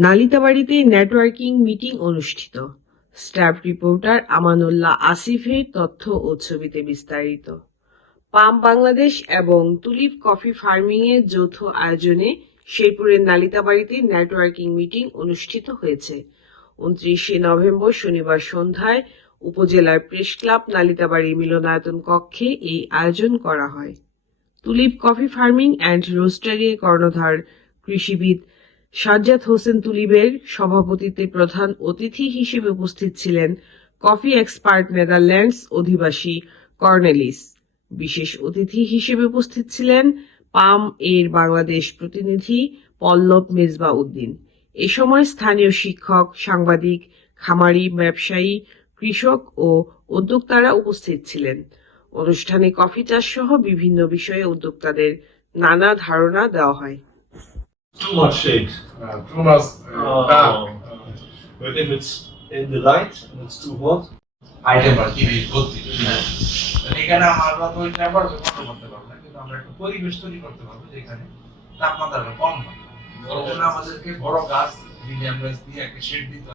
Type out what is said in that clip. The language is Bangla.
নালিতাবাড়িতে নেটওয়ার্কিং মিটিং অনুষ্ঠিত। স্টাফ রিপোর্টার আমানুল্লাহ আসিফের তথ্য ও ছবিতে বিস্তারিত। পাম বাংলাদেশ এবং তুলিপ কফি ফার্মিং এর যৌথ আয়োজনে শেরপুরের নালিতাবাড়িতে নেটওয়ার্কিং মিটিং অনুষ্ঠিত হয়েছে। উনত্রিশে নভেম্বর শনিবার সন্ধ্যায় উপজেলার প্রেস ক্লাব নালিতাবাড়ি মিলনায়তন কক্ষে এই আয়োজন করা হয়। তুলিপ কফি ফার্মিং অ্যান্ড রোস্টারির কর্ণধার কৃষিবিদ সাজ্জাদ হোসেন তুলিবের সভাপতিত্বে প্রধান অতিথি হিসেবে উপস্থিত ছিলেন কফি এক্সপার্ট নেদারল্যান্ডস অধিবাসী কর্নেলিস। বিশেষ অতিথি হিসেবে উপস্থিত ছিলেন পাম এর বাংলাদেশ প্রতিনিধি পল্লব মেজবা উদ্দিন এ সময় স্থানীয় শিক্ষক, সাংবাদিক, খামারি, ব্যবসায়ী, কৃষক ও উদ্যোক্তারা উপস্থিত ছিলেন। অনুষ্ঠানে কফি চাষ সহ বিভিন্ন বিষয়ে উদ্যোক্তাদের নানা ধারণা দেওয়া হয়। Too much shade, uh, too much uh, Oh. dark. Uh, but if it's in the light and it's too hot, high temperature TV ভর্তি এখানে আমরা তো ওই টেম্পারেচার কন্ট্রোল করতে পারব না কিন্তু আমরা একটা পরিবেশ তৈরি করতে পারব যেখানে তাপমাত্রাটা কম হয়। বড় আমাদেরকে বড় গাছ মিডিয়াম গাছ দিয়ে একটা শেড দিতে